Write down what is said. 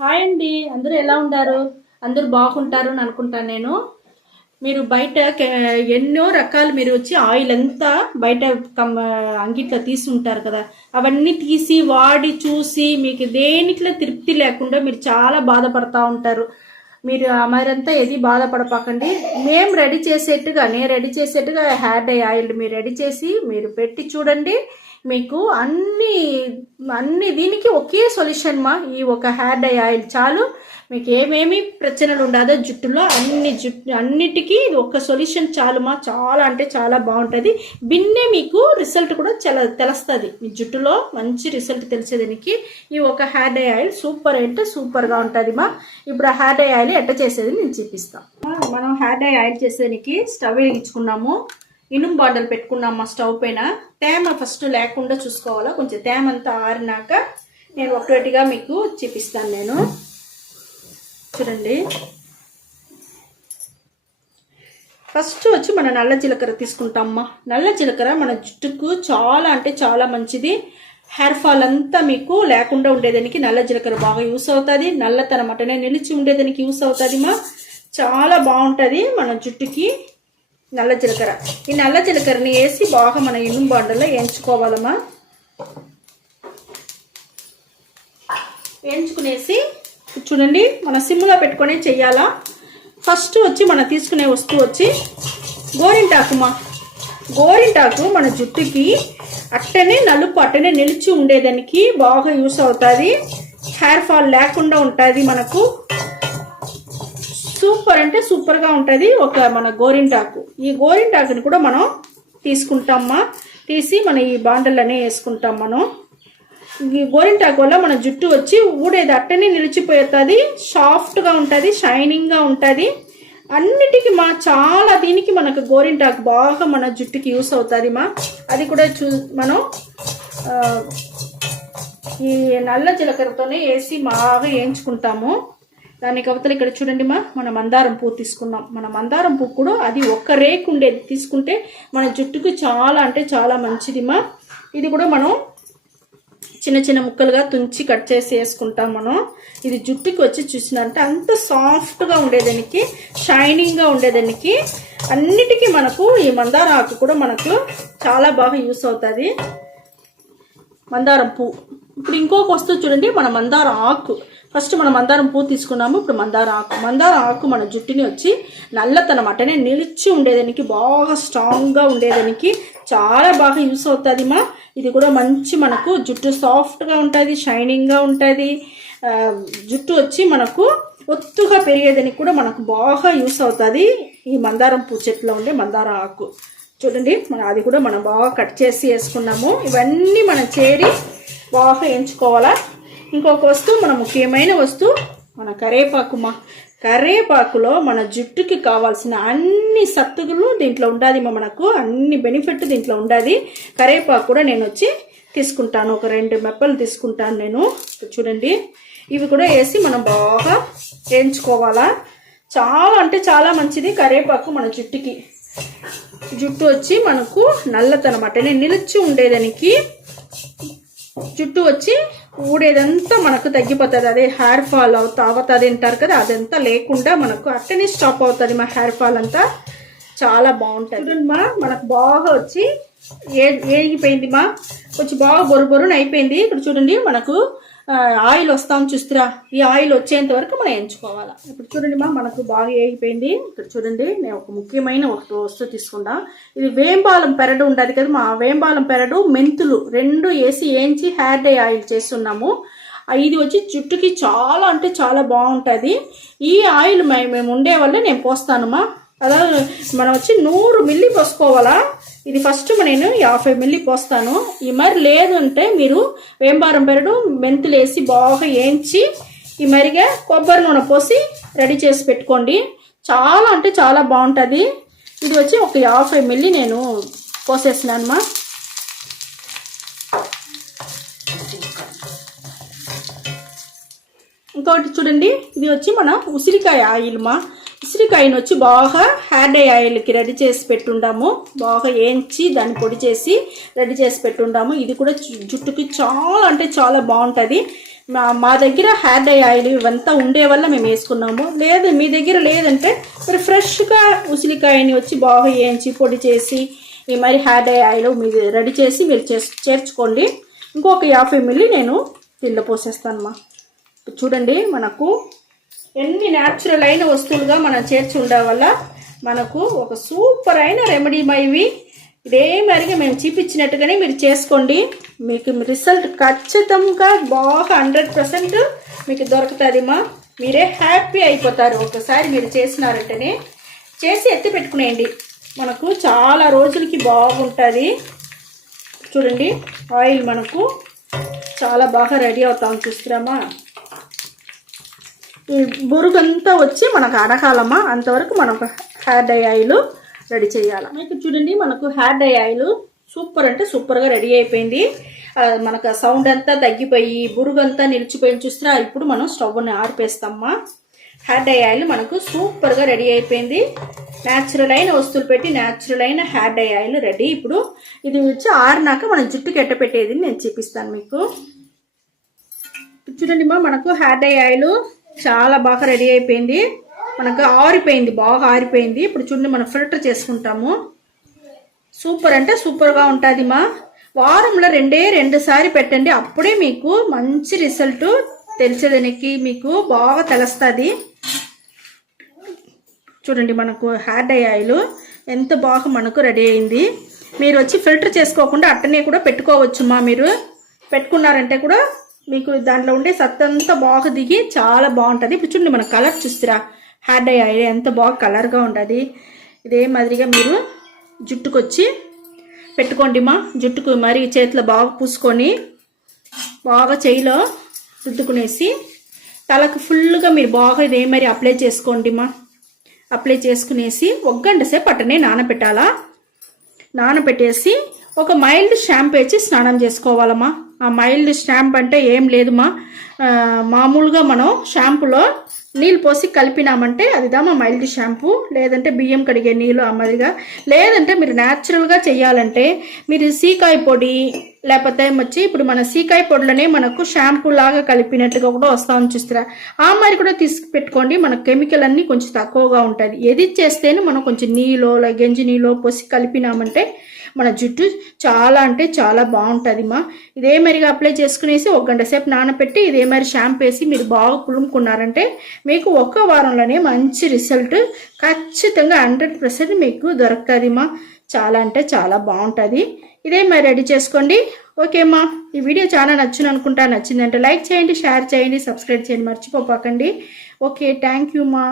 Hi అండి, అందరూ ఎలా ఉంటారు? అందరూ బాగుంటారు అని అనుకుంటాను నేను. మీరు బయట ఎన్నో రకాలు మీరు వచ్చి ఆయిల్ అంతా బయట అంగిట్లో తీసి ఉంటారు కదా, అవన్నీ తీసి వాడి చూసి మీకు దేనికిలో తృప్తి లేకుండా మీరు చాలా బాధపడతా ఉంటారు. మీరు మరంతా ఏది బాధపడపాకండి. మేము రెడీ చేసేట్టుగా నేను రెడీ చేసేట్టుగా హెయిర్ డై ఆయిల్ మీరు రెడీ చేసి మీరు పెట్టి చూడండి. మీకు అన్ని అన్ని దీనికి ఒకే సొల్యూషన్ మా, ఈ ఒక హెయిర్ డై ఆయిల్ చాలు. మీకు ఏమేమి ప్రచనలు ఉండదో జుట్టులో అన్నిటికీ ఇది ఒక సొల్యూషన్ చాలు మా. చాలా అంటే చాలా బాగుంటుంది. బిన్నే మీకు రిజల్ట్ కూడా చాలా తెలుస్తుంది. మీ జుట్టులో మంచి రిజల్ట్ తెలిసేదానికి ఈ ఒక హెయిర్ డై ఆయిల్ సూపర్ అంటే సూపర్గా ఉంటుంది మా. ఇప్పుడు ఆ హెయిర్ డై ఆయిల్ ఎట్ట చేసేది నేను చూపిస్తాను. మనం హెయిర్ డై ఆయిల్ చేసేదానికి స్టవ్ వెలిగించుకున్నాము. ఇనుము బాండలు పెట్టుకున్నాం మా స్టవ్ పైన. తేమ ఫస్ట్ లేకుండా చూసుకోవాలా. కొంచెం తేమ అంతా ఆరినాక నేను ఒకటిగా మీకు చూపిస్తాను. నేను చూడండి, ఫస్ట్ వచ్చి మన నల్ల జీలకర్ర తీసుకుంటామమ్మా. నల్ల జీలకర్ర మన జుట్టుకు చాలా అంటే చాలా మంచిది. హెయిర్ ఫాల్ అంతా మీకు లేకుండా ఉండేదానికి నల్ల జీలకర్ర బాగా యూస్ అవుతుంది. నల్లతనం అటనే నిలిచి ఉండేదానికి యూస్ అవుతుంది మా. చాలా బాగుంటుంది మన జుట్టుకి నల్ల జీలకర్ర. ఈ నల్ల జీలకర్రని వేసి బాగా మన ఇనుము బాండల్లో వేయించుకోవాలమ్మా. వేయించుకునేసి చూడండి, మన సిమ్లో పెట్టుకొని చెయ్యాలా. ఫస్ట్ వచ్చి మనం తీసుకునే వస్తువు వచ్చి గోరింటాకుమా. గోరింటాకు మన జుట్టుకి అట్టనే నలుపు అట్టనే నిలిచి ఉండేదానికి బాగా యూస్ అవుతుంది. హెయిర్ ఫాల్ లేకుండా ఉంటుంది మనకు. సూపర్ అంటే సూపర్గా ఉంటుంది ఒక మన గోరింటాకు. ఈ గోరింటాకుని కూడా మనం తీసుకుంటామా. తీసి మన ఈ బాండల్లోనే వేసుకుంటాం మనం. ఈ గోరింటాకు వల్ల మన జుట్టు వచ్చి ఊడేది అట్టనే నిలిచిపోతుంది. సాఫ్ట్గా ఉంటుంది, షైనింగ్గా ఉంటుంది. అన్నిటికీ మా చాలా దీనికి మనకు గోరింటాకు బాగా మన జుట్టుకి యూస్ అవుతుంది మా. అది కూడా మనం ఈ నల్ల జీలకర్రతోనే వేసి బాగా వేయించుకుంటాము. దానికి అవతల ఇక్కడ చూడండి మా, మన మందారం పువ్వు తీసుకున్నాం. మన మందారం పువ్వు కూడా అది ఒక్క రేకు ఉండేది తీసుకుంటే మన జుట్టుకు చాలా అంటే చాలా మంచిది మా. ఇది కూడా మనం చిన్న చిన్న ముక్కలుగా తుంచి కట్ చేసి వేసుకుంటాం మనం. ఇది జుట్టుకి వచ్చి చూసినంటే అంత సాఫ్ట్గా ఉండేదానికి, షైనింగ్గా ఉండేదానికి అన్నిటికీ మనకు ఈ మందార ఆకు కూడా మనకు చాలా బాగా యూస్ అవుతుంది. మందారం పువ్వు. ఇప్పుడు ఇంకొక వస్తువు చూడండి, మన మందార ఆకు. ఫస్ట్ మనం మందారం పువ్వు తీసుకున్నాము, ఇప్పుడు మందార ఆకు. మందార ఆకు మన జుట్టుని వచ్చి నల్లతనం అట్టనే నిలిచి ఉండేదానికి, బాగా స్ట్రాంగ్గా ఉండేదానికి చాలా బాగా యూస్ అవుతుంది మా. ఇది కూడా మంచి మనకు జుట్టు సాఫ్ట్గా ఉంటుంది, షైనింగ్గా ఉంటుంది. జుట్టు వచ్చి మనకు ఒత్తుగా పెరిగేదానికి కూడా మనకు బాగా యూస్ అవుతుంది ఈ మందారం పువ్వు చెట్టులో ఉండే మందార ఆకు. చూడండి, అది కూడా మనం బాగా కట్ చేసి వేసుకున్నాము. ఇవన్నీ మనం చేరి బాగా ఎంచుకోవాలా. ఇంకొక వస్తువు, మన ముఖ్యమైన వస్తువు మన కరివేపాకుమా. కరివేపాకులో మన జుట్టుకి కావాల్సిన అన్ని సత్తులు దీంట్లో ఉండాలి మా. మనకు అన్ని బెనిఫిట్ దీంట్లో ఉండాలి. కరివేపాకు కూడా నేను వచ్చి తీసుకుంటాను. ఒక 2 మెప్పలు తీసుకుంటాను నేను. చూడండి, ఇవి కూడా వేసి మనం బాగా వేయించుకోవాలా. చాలా అంటే చాలా మంచిది కరివేపాకు మన జుట్టుకి. జుట్టు వచ్చి మనకు నల్లతనం అట్టనే నిలిచి ఉండేదానికి, జుట్టు వచ్చి ఊడేదంతా మనకు తగ్గిపోతుంది. అదే హెయిర్ ఫాల్ అవుతుంది అంటారు కదా, అదంతా లేకుండా మనకు అట్టనే స్టాప్ అవుతుంది మా. హెయిర్ ఫాల్ అంతా చాలా బాగుంటుంది. చూడండి మా, మనకు బాగా వచ్చి ఏగిపోయింది మా. కొంచెం బాగా బొరుబొరుని అయిపోయింది. ఇక్కడ చూడండి, మనకు ఆయిల్ వస్తాం చూస్తురా. ఈ ఆయిల్ వచ్చేంత వరకు మనం ఎంచుకోవాలా. ఇప్పుడు చూడండి మా, మనకు బాగా ఏగిపోయింది. ఇక్కడ చూడండి, నేను ఒక ముఖ్యమైన ఒక వస్తువు తీసుకుంటా. ఇది వేంబాలం పెరడు ఉండదు కదా మా. వేంబాలం పెరడు, మెంతులు 2 వేసి వేయించి హెయిర్ డై ఆయిల్ చేస్తున్నాము. ఇది వచ్చి జుట్టుకి చాలా అంటే చాలా బాగుంటుంది. ఈ ఆయిల్ మేము ఉండే వల్ల నేను పోస్తాను మా. అలా మనం వచ్చి 100 మిల్లీ పోసుకోవాలా. ఇది ఫస్ట్ నేను 50 మిల్లీ పోస్తాను. ఈ మరి లేదు అంటే మీరు వేంబారం పెరడు, మెంతులు వేసి బాగా వేయించి ఈ మరిగా కొబ్బరి నూనె పోసి రెడీ చేసి పెట్టుకోండి. చాలా అంటే చాలా బాగుంటుంది. ఇది వచ్చి ఒక 50 మిల్లీ నేను పోసేసినాను మా. ఇంకొకటి చూడండి, ఇది వచ్చి మన ఉసిరికాయ ఆయిల్ మా. ఉసిరికాయను వచ్చి బాగా హెయిర్ డై ఆయిల్కి రెడీ చేసి పెట్టుండాము. బాగా వేయించి దాన్ని పొడి చేసి రెడీ చేసి పెట్టుండాము. ఇది కూడా జుట్టుకి చాలా అంటే చాలా బాగుంటుంది. మా దగ్గర హెయిర్ డై ఆయిల్ ఇవంతా ఉండే వల్ల మేము వేసుకున్నాము. లేదు మీ దగ్గర లేదంటే మరి ఫ్రెష్గా ఉసిరికాయని వచ్చి బాగా వేయించి పొడి చేసి ఈ మరి హెయిర్ డై ఆయిల్ మీరు రెడీ చేసి మీరు చేర్చుకోండి. ఇంకొక 50 ml నేను దీనిలో పోసేస్తానమ్మా. చూడండి మనకు ఎన్ని న్యాచురల్ అయిన వస్తువులుగా మనం చేర్చి ఉండడం వల్ల మనకు ఒక సూపర్ అయిన రెమెడీ ఇవి. ఇదే మరిగా మేము చూపించినట్టుగానే మీరు చేసుకోండి. మీకు రిజల్ట్ ఖచ్చితంగా బాగా 100% మీకు దొరుకుతుందిమా. మీరే హ్యాపీ అయిపోతారు. ఒకసారి మీరు చేసినారంటేనే చేసి ఎత్తి పెట్టుకునేయండి. మనకు చాలా రోజులకి బాగుంటుంది. చూడండి ఆయిల్ మనకు చాలా బాగా రెడీ అవుతాం చూస్తున్నామా. ఈ బురుగంతా వచ్చి మనకు అడకాలమ్మా. అంతవరకు మనకు హెయిర్ డై ఆయిల్ రెడీ చేయాలి. మీకు చూడండి మనకు హెయిర్ డై ఆయిల్ సూపర్ అంటే సూపర్గా రెడీ అయిపోయింది. మనకు సౌండ్ అంతా తగ్గిపోయి బురుగంతా నిలిచిపోయింది చూస్తున్నా. ఇప్పుడు మనం స్టవ్ని ఆర్పేస్తామా. హెయిర్ డై ఆయిల్ మనకు సూపర్గా రెడీ అయిపోయింది. న్యాచురల్ అయిన వస్తువులు పెట్టి న్యాచురల్ అయిన హెయిర్ డై ఆయిల్ రెడీ. ఇప్పుడు ఇది వచ్చి ఆరినాక మనం జుట్టుకి ఎట్ట పెట్టేది నేను చూపిస్తాను మీకు. చూడండి మనకు హెయిర్ డై ఆయిల్ చాలా బాగా రెడీ అయిపోయింది. మనకు ఆరిపోయింది, బాగా ఆరిపోయింది. ఇప్పుడు చూడండి మనం ఫిల్టర్ చేసుకుంటాము. సూపర్ అంటే సూపర్గా ఉంటుంది వారంలో 2 సారి పెట్టండి. అప్పుడే మీకు మంచి రిజల్ట్ తెలిసేదానికి మీకు బాగా తెలుస్తుంది. చూడండి మనకు హెయిర్ డై ఆయిల్ ఎంత బాగా మనకు రెడీ అయింది. మీరు వచ్చి ఫిల్టర్ చేసుకోకుండా అట్టనే కూడా పెట్టుకోవచ్చుమా. మీరు పెట్టుకున్నారంటే కూడా మీకు దాంట్లో ఉండే సత్తంతా బాగా దిగి చాలా బాగుంటుంది. ఇప్పుడు చూడండి మన కలర్ చూస్తారా, హెయిర్ డై ఆయిల్ ఎంత బాగా కలర్గా ఉంటుంది. ఇదే మాదిరిగా మీరు జుట్టుకు వచ్చి పెట్టుకోండి జుట్టుకు మరి చేతిలో బాగా పూసుకొని బాగా చేయిలో రుద్దుకునేసి తలకు ఫుల్గా మీరు బాగా ఇదే మరి అప్లై చేసుకోండి అప్లై చేసుకునేసి 1 గంట సేపు అట్టనే నానబెట్టాలా. నానబెట్టేసి ఒక మైల్డ్ షాంపూ వేసి స్నానం చేసుకోవాలమ్మా. ఆ మైల్డ్ షాంపూ అంటే ఏం లేదుమా, మామూలుగా మనం షాంపూలో నీళ్ళు పోసి కలిపినామంటే అదిదామా మైల్డ్ షాంపూ. లేదంటే బియ్యం కడిగే నీళ్ళు అమ్మదిగా. లేదంటే మీరు న్యాచురల్గా చేయాలంటే మీరు సీకాయ పొడి లేకపోతే వచ్చి ఇప్పుడు మన సీకాయ పొడిలోనే మనకు షాంపూ లాగా కలిపినట్టుగా కూడా వస్తామని చూస్తారా. ఆ మరి కూడా తీసుకు పెట్టుకోండి. మన కెమికల్ అన్నీ కొంచెం తక్కువగా ఉంటుంది. ఏది చేస్తేనే మనం కొంచెం నీళ్ళో గంజి నీళ్ళో పోసి కలిపినామంటే మన జుట్టు చాలా అంటే చాలా బాగుంటుంది ఇదే మరిగా అప్లై చేసుకునేసి 1 గంట సేపు నానబెట్టి ఇదే మరి షాంపూ వేసి మీరు బాగా పులుముకున్నారంటే మీకు 1 వారంలోనే మంచి రిజల్ట్ ఖచ్చితంగా 100% మీకు దొరుకుతుంది చాలా అంటే చాలా బాగుంటుంది. ఇదే మరి రెడీ చేసుకోండి. ఓకేమ్మా, ఈ వీడియో చాలా నచ్చింది. నచ్చిందంటే లైక్ చేయండి, షేర్ చేయండి, సబ్స్క్రైబ్ చేయండి మర్చిపోకండి. ఓకే, థ్యాంక్ యూ మా.